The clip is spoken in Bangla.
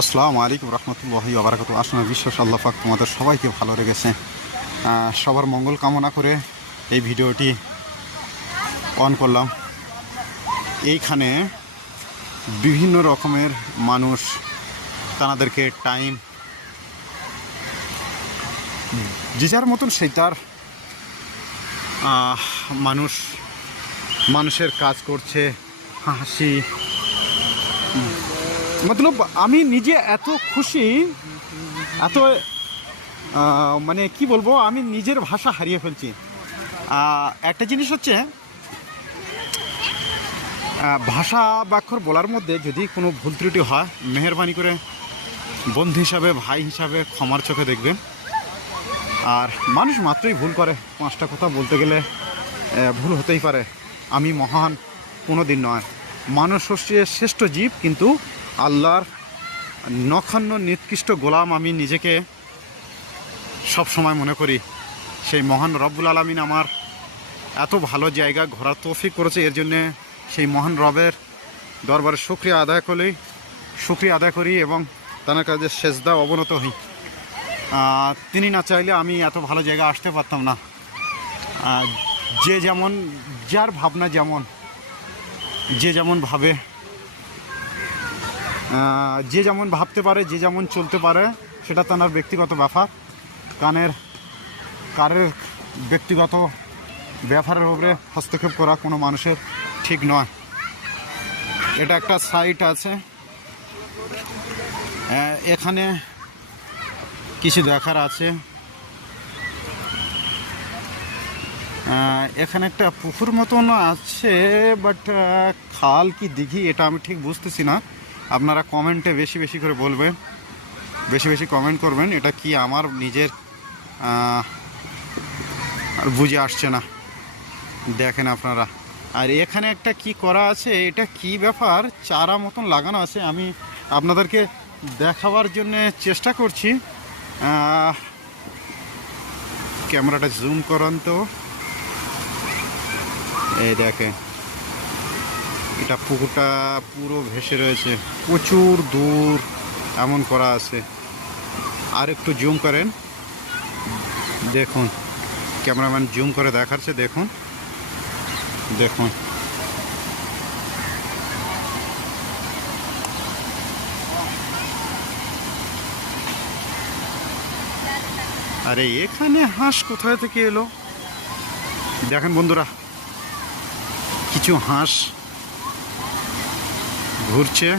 আসসালামু আলাইকুম রহমতুল্লাহি ওয়া বারাকাতুহু। আসলে বিশ্বাস আল্লাহ পাক তোমাদের সবাইকে ভালো রেখেছে। সবার মঙ্গল কামনা করে এই ভিডিওটি অন করলাম। এইখানে বিভিন্ন রকমের মানুষ তাদেরকে টাইম যে যার মতন সেই তার মানুষের কাজ করছে, হাসি মতলব আমি নিজে এত খুশি, এত মানে কি বলবো, আমি নিজের ভাষা হারিয়ে ফেলছি। একটা জিনিস হচ্ছে ভাষা বাক্ষর বলার মধ্যে যদি কোনো ভুল ত্রুটি হয়, মেহেরবানি করে বন্ধু হিসাবে, ভাই হিসাবে ক্ষমার চোখে দেখবেন। আর মানুষ মাত্রই ভুল করে, পাঁচটা কথা বলতে গেলে ভুল হতেই পারে। আমি মহান কোনো দিন নয়, মানুষ হচ্ছে শ্রেষ্ঠ জীব, কিন্তু আল্লাহর নখান্য নিকৃষ্ট গোলাম আমি নিজেকে সব সময় মনে করি। সেই মহান রব্বুল আলামিন আমার এত ভালো জায়গা ঘোরার তৌফিক করেছে, এর জন্যে সেই মহান রবের দরবারে শুকরিয়া আদায় করি এবং তার কাছে সেজদা অবনত হই। তিনি না চাইলে আমি এত ভালো জায়গা আসতে পারতাম না। যে যেমন, যার ভাবনা যেমন, যে যেমন ভাবে, যে যেমন ভাবতে পারে, যে যেমন চলতে পারে, সেটা তার ব্যক্তিগত ব্যাপার। কারের ব্যক্তিগত ব্যাপারের উপরে হস্তক্ষেপ করা কোনো মানুষের ঠিক নয়। এটা একটা সাইট আছে, এখানে কিছু দেখার আছে। এখানে একটা পুকুর মতন আছে, বাট খাল কি দিঘি এটা আমি ঠিক বুঝতেছি না। আপনারা কমেন্টে বেশি বেশি করে বলবেন, বেশি বেশি কমেন্ট করবেন। এটা কি আমার নিজের বুঝে আসছে না, দেখেন আপনারা। আর এখানে একটা কি করা আছে, এটা কি ব্যাপার, চারা মতন লাগানো আছে। আমি আপনাদেরকে দেখাবার জন্য চেষ্টা করছি। ক্যামেরাটা জুম করান তো, এই দেখেন এটা পুকুরটা পুরো ভেসে রয়েছে, প্রচুর দূর এমন করা আছে। আর একটু জুম করেন, দেখুন, ক্যামেরাম্যান জুম করে দেখাচ্ছে, দেখুন দেখুন। আরে এখানে হাঁস কোথায় থেকে এলো, দেখেন বন্ধুরা, কিছু হাঁস ঘুরছে।